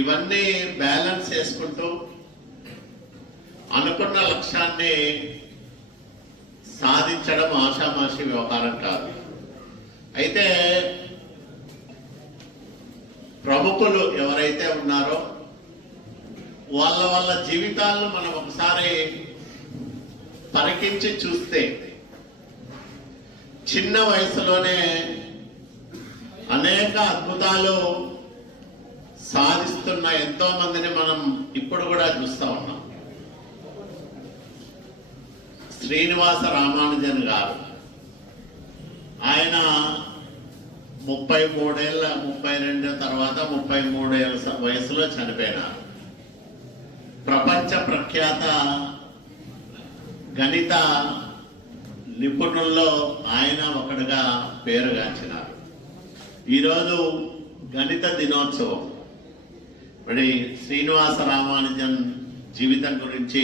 ఇవన్నీ బ్యాలెన్స్ చేసుకుంటూ అనుకున్న లక్ష్యాన్ని సాధించడం ఆషామాషి వ్యవహారం కాదు. అయితే ప్రముఖులు ఎవరైతే ఉన్నారో వాళ్ళ జీవితాలను మనం ఒకసారి పరికించి చూస్తే చిన్న వయసులోనే అనేక అద్భుతాలు సాధిస్తున్న ఎంతో మందిని మనం ఇప్పుడు కూడా చూస్తా ఉన్నాం. శ్రీనివాస రామానుజన్ గారు, ఆయన 32 తర్వాత 33 వయసులో చనిపోయినారు. ప్రపంచ ప్రఖ్యాత గణిత నిపుణుల్లో ఆయన ఒకటిగా పేరుగాంచినారు. ఈరోజు గణిత దినోత్సవం. మరి శ్రీనివాస రామానుజన్ జీవితం గురించి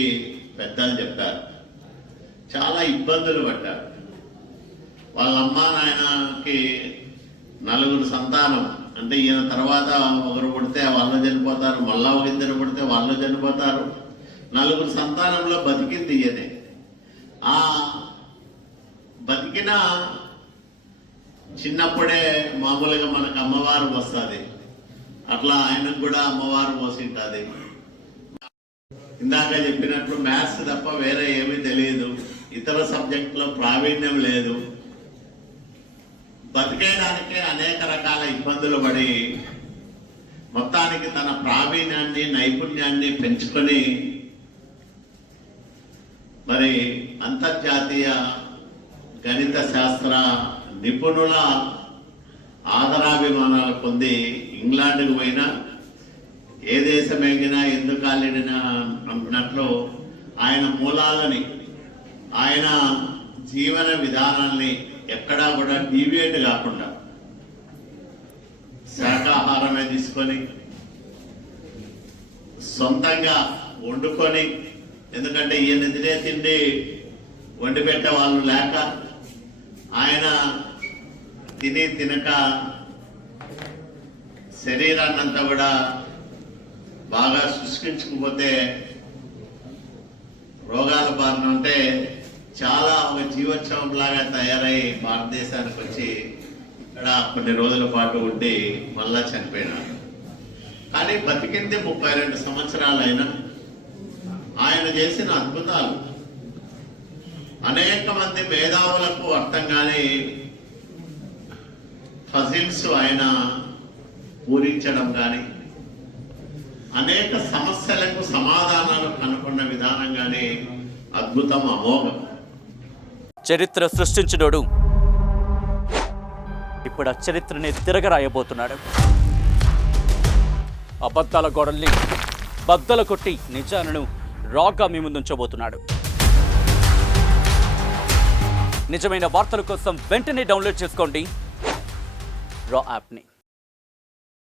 పెద్దలు చెప్పారు. చాలా ఇబ్బందులు పడ్డారు. వాళ్ళ అమ్మా నాయనకి 4 సంతానం. అంటే ఈయన తర్వాత ఒకరు పుడితే వాళ్ళు చనిపోతారు, మళ్ళా ఒక 2 పుడితే వాళ్ళు చనిపోతారు. 4 సంతానంలో బతికింది ఈయనే. ఆ బతికిన చిన్నప్పుడే మామూలుగా మనకు అమ్మవారు వస్తుంది, అట్లా ఆయనకు కూడా అమ్మవారు పోసింటుంది. ఇందాక చెప్పినట్లు మ్యాథ్స్ తప్ప వేరే ఏమీ తెలియదు, ఇతర సబ్జెక్టులో ప్రావీణ్యం లేదు. బతికేయడానికే అనేక రకాల ఇబ్బందులు పడి మొత్తానికి తన ప్రావీణ్యాన్ని నైపుణ్యాన్ని పెంచుకొని మరి అంతర్జాతీయ గణిత శాస్త్ర నిపుణుల ఆదరాభిమానాలు పొంది ఇంగ్లాండ్కు పోయినా ఏ దేశమేగినా ఎందుకు కాలిడినా అన్నట్లు ఆయన మూలాలని, ఆయన జీవన విధానాన్ని ఎక్కడా కూడా డీవియేట్ కాకుండా శాకాహారమే తీసుకొని సొంతంగా వండుకొని, ఎందుకంటే ఈయన తినే తిండి వండి పెట్టే వాళ్ళు లేక ఆయన తినక శరీరాన్నంతా కూడా బాగా శుష్కించుకుపోతే రోగాల బారిన ఉంటే చాలా ఒక జీవోత్సవం లాగా తయారై భారతదేశానికి వచ్చి ఇక్కడ కొన్ని రోజుల పాటు ఉండి మళ్ళా చనిపోయినాడు. కానీ బతికింది 32 సంవత్సరాలైనా ఆయన చేసిన అద్భుతాలు అనేక మంది మేధావులకు అర్థం కాని ఫజిల్స్ ఆయన పూరించడం కానీ, అనేక సమస్యలకు సమాధానాలు కనుక్కున్న విధానం కానీ అద్భుతం, అమోఘం. చరిత్ర సృష్టించినోడు ఇప్పుడు ఆ చరిత్రని తిరగరాయబోతున్నాడు. అబద్ధాల గోడల్ని బద్దలు కొట్టి నిజాలను రాగా మీ ముందుంచబోతున్నాడు. నిజమైన వార్తల కోసం వెంటనే డౌన్లోడ్ చేసుకోండి రా యాప్ని.